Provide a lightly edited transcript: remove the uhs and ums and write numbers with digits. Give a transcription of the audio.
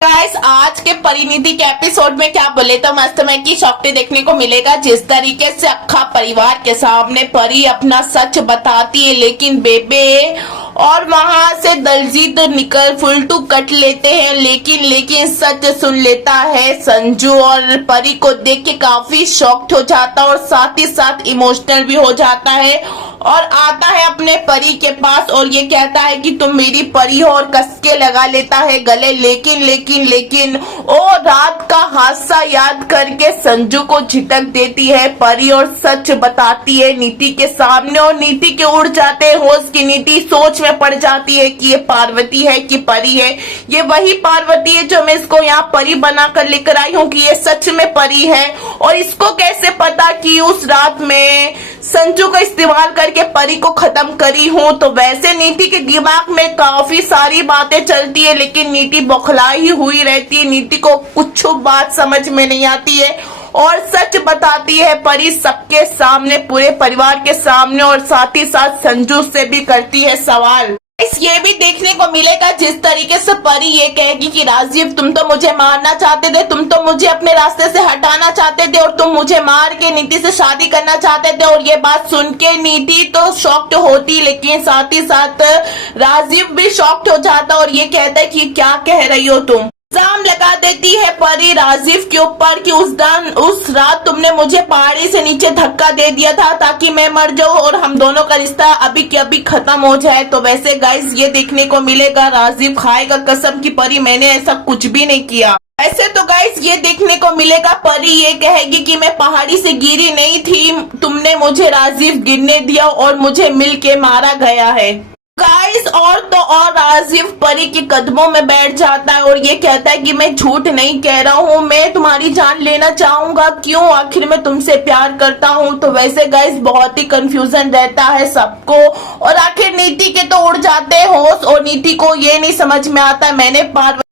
Guys आज के परिणीति के एपिसोड में क्या बोले तो मस्त में की शॉक्टी देखने को मिलेगा। जिस तरीके से अक्खा परिवार के सामने परी अपना सच बताती है, लेकिन बेबे और वहां से दलजीत निकल फुलटू कट लेते हैं, लेकिन सच सुन लेता है संजू और परी को देख के काफी शॉक्ड हो जाता है और साथ ही साथ इमोशनल भी हो जाता है और आता है अपने परी के पास और ये कहता है कि तुम मेरी परी हो और कसके लगा लेता है गले। लेकिन ओ रात का हादसा याद करके संजू को झिटक देती है परी और सच बताती है नीति के सामने और नीति के उड़ जाते हैं होश की। नीति सोच में पड़ जाती है कि ये पार्वती है कि परी है। ये वही पार्वती है जो मैं इसको यहाँ परी बना कर लेकर आई हूँ कि ये सच में परी है। और इसको कैसे पता कि उस रात में संजू का इस्तेमाल करके परी को खत्म करी हूँ। तो वैसे नीति के दिमाग में काफी सारी बातें चलती है, लेकिन नीति बौखलाई हुई रहती है। नीति को कुछ बात समझ में नहीं आती है और सच बताती है परी सबके सामने, पूरे परिवार के सामने और साथ ही साथ संजू से भी करती है सवाल। ये भी देखने को मिलेगा जिस तरीके से परी ये कहेगी कि राजीव तुम तो मुझे मारना चाहते थे, तुम तो मुझे अपने रास्ते से हटाना चाहते थे और तुम मुझे मार के नीति से शादी करना चाहते थे। और ये बात सुन के नीति तो शॉक्ड होती, लेकिन साथ ही साथ राजीव भी शॉक्ड हो जाता और ये कहता है कि क्या कह रही हो तुम। इल्जाम लगा देती है परी राजीव के ऊपर कि उस रात तुमने मुझे पहाड़ी से नीचे धक्का दे दिया था ताकि मैं मर जाऊं और हम दोनों का रिश्ता अभी के अभी खत्म हो जाए। तो वैसे गाइस ये देखने को मिलेगा राजीव खाएगा कसम की परी मैंने ऐसा कुछ भी नहीं किया। ऐसे तो गाइस ये देखने को मिलेगा परी ये कहेगी कि मैं पहाड़ी से गिरी नहीं थी, तुमने मुझे राजीव गिरने दिया और मुझे मिल के मारा गया है। गाइस और तो और राजीव परी के कदमों में बैठ जाता है और ये कहता है कि मैं झूठ नहीं कह रहा हूँ, मैं तुम्हारी जान लेना चाहूंगा, क्यों, आखिर मैं तुमसे प्यार करता हूँ। तो वैसे गाइस बहुत ही कंफ्यूजन रहता है सबको और आखिर नीति के तो उड़ जाते हैं होश और नीति को ये नहीं समझ में आता मैंने